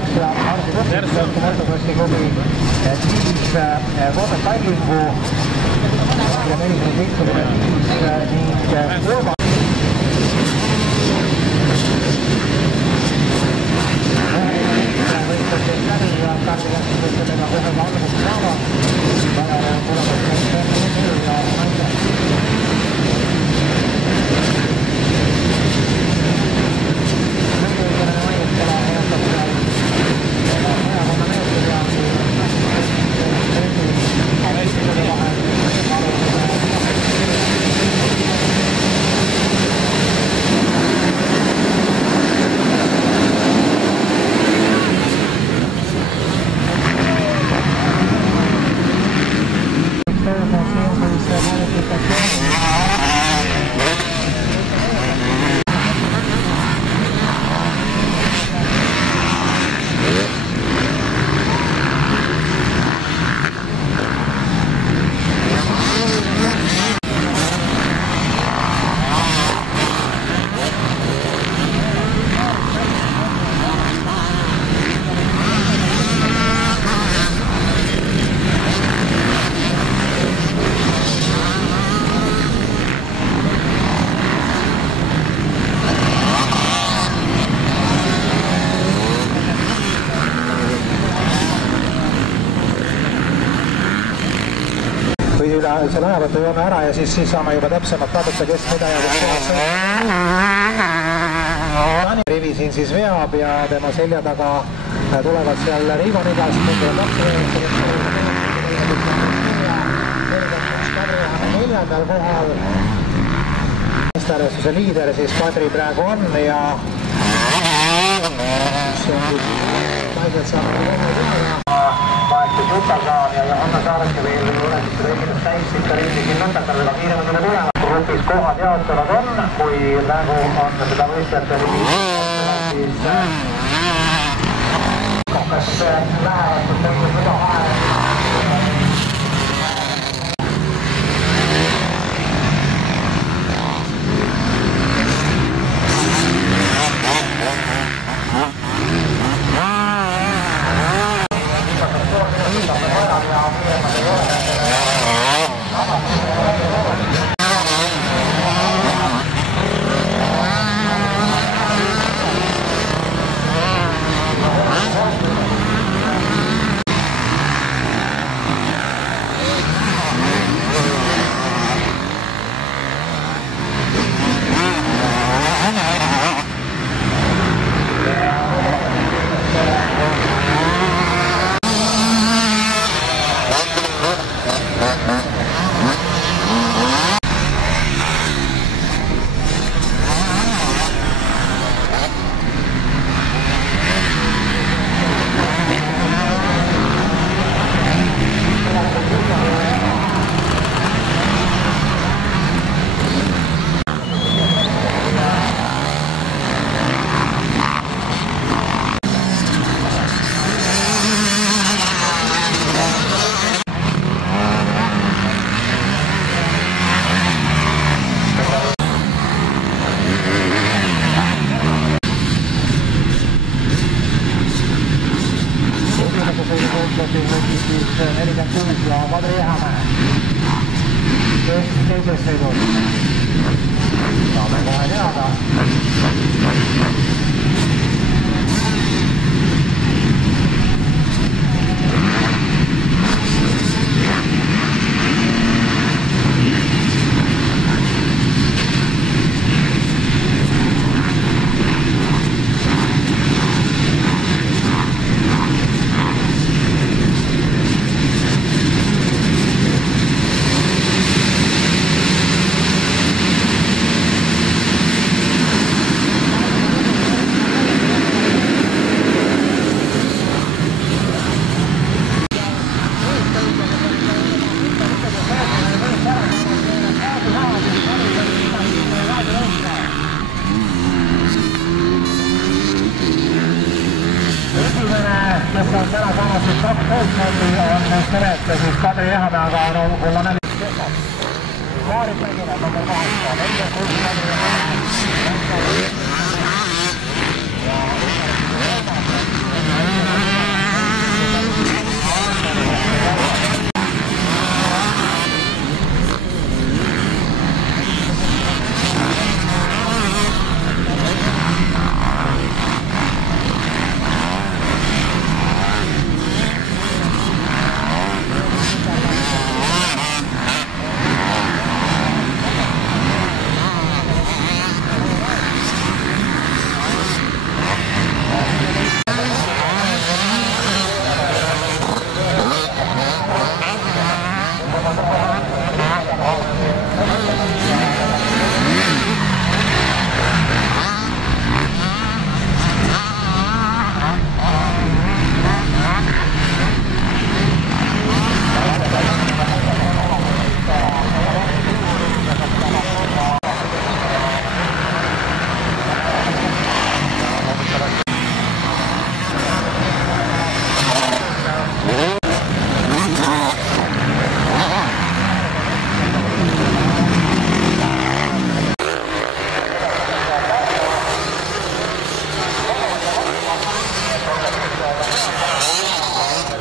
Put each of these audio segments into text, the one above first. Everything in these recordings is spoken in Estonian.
kaks ja Hardi Kutsik, motokossi klubi siis Koomet Tallingu ja 475 ning kolmas. Selle ajavõttu joome ära ja siis saame juba täpsemalt vaadata, kes mida ja kus tehakse. Taani rivi siin siis veab ja tema selja taga tulevad seal Riivonigast, neljandal kohal. Meestearvestuse liider siis Kadri praegu on ja naised saavad kogu teha. Vahetus Jutasaan ja Johanna Saareke veel ülesid reegilist täis, ikka riidikin Nutakardega kiiremini tulema. Grupis kohad jaotunud on, kui praegu on seda võistjate siis kas lähevad, kus tegelikult mida vahe. Siis 46 ja Kadri Ehamäe teises sõidus. Saame kohe teada. kes on täna saanud siis 2 pooltmoodi, on just nimelt siis Kadri Ehamäega olla 4 kesad. Kaarid Mägine, number 8, 46 Kadri Ehamäe.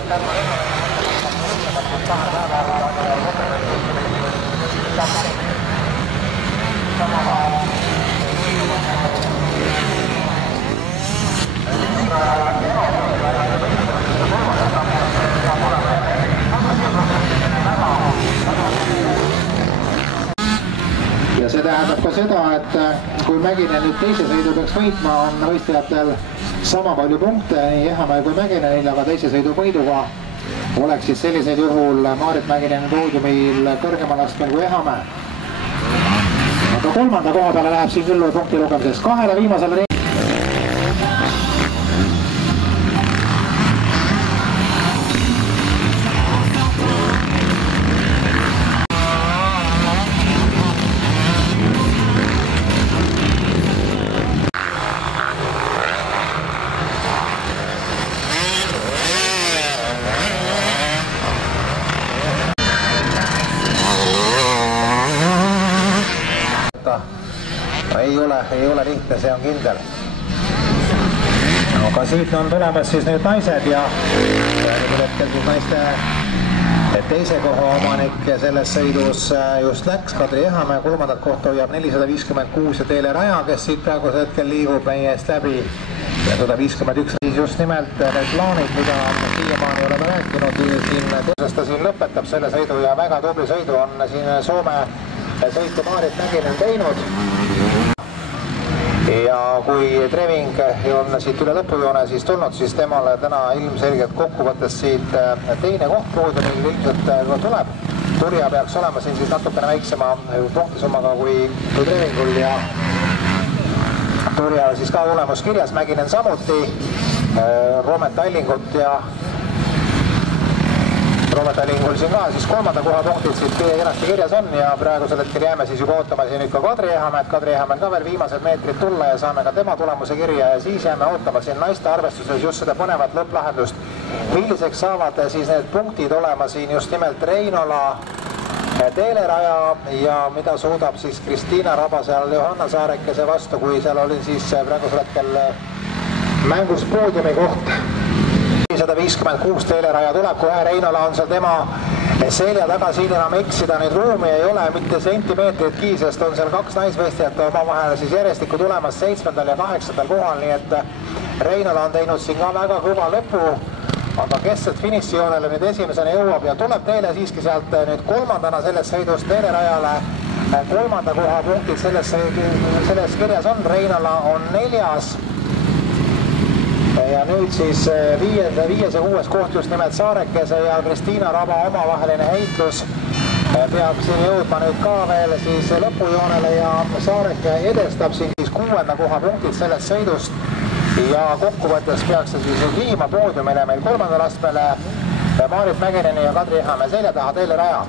Ja see tähendab ka seda, et kui Mäkinen nüüd teise sõidu peaks võitma, on võistlejatel sama palju punkte nii Ehamäe kui Mäkinenil, aga teise sõidu võiduga oleks siis sellisel juhul Maarit Mäkinen poodiumil kõrgemal astmel kui Ehamäe. Aga kolmanda koha peale läheb siin küll punkti lugemiseks kahele viimasele ei ole lihtne, see on kindel. Aga siit on tulemas siis nüüd naised ja hetkel siis naiste teise koha omanik selles sõidus just läks. Kadri Ehamäe kolmandat kohta hoiab 456 ja Teele Raja, kes siit praegusel hetkel liigub meie eest läbi. Ja 151 siis just nimelt need plaanid, mida siiamaani oleme rääkinud. Ta siin lõpetab selle sõidu ja väga tubli sõidu on siin Soome sõitu Maarit Mäkinen teinud. Ja kui Treving on siit üle lõpujoone siis tulnud, siis temale täna ilmselgelt kokkuvõttes siit teine koht poodiumil ilmselt tuleb. Turja peaks olema siin siis natukene väiksema punktisummaga kui Trevingul ja Turja siis ka tulemus kirjas, Mäkinen samuti, Roomet Tallingut ja Roomet Tallingul siin ka siis kolmanda koha punktid siit kenasti kirjas on ja praegusel hetkel jääme siis juba ootama siin nüüd ka Kadri Ehamäed. Kadri Ehamäed ka veel viimased meetrid tulla ja saame ka tema tulemuse kirja ja siis jääme ootama siin naiste arvestuses just seda põnevat lõpplahendust. Milliseks saavad siis need punktid olema siin just nimelt Reinola, Teele Raja ja mida suudab siis Kristiina Raba seal Johanna Saarekese vastu, kui seal oli siis praegusel hetkel mängus poodiumi koht. 156 Teele Raja tuleb kohe, Reinola on seal tema selja taga, siin enam eksida nüüd ruumi ei ole mitte sentimeetritki, sest on seal kaks naisvõistlejat omavahel siis järjestikku tulemas 7. ja 8. kohal, nii et Reinola on teinud siin ka väga kõva lõpu, aga kes sealt finišijoonele nüüd esimesena jõuab ja tuleb Teele siiski sealt nüüd kolmandana selles sõidus Teele Rajale kolmanda koha punktid selles kirjas on, Reinola on 4. Ja nüüd siis viies ja 6. koht just nimelt Saarekese ja Kristiina Raba omavaheline heitlus peab siin jõudma nüüd ka veel siis lõpujoonele ja Saareke edestab siin siis 6. koha punktid sellest sõidust ja kokkuvõttes peaks see siis viima poodiumile meil 3. astmele Maarit Mäkineni ja Kadri Ehamäe selja taha Teele Raja.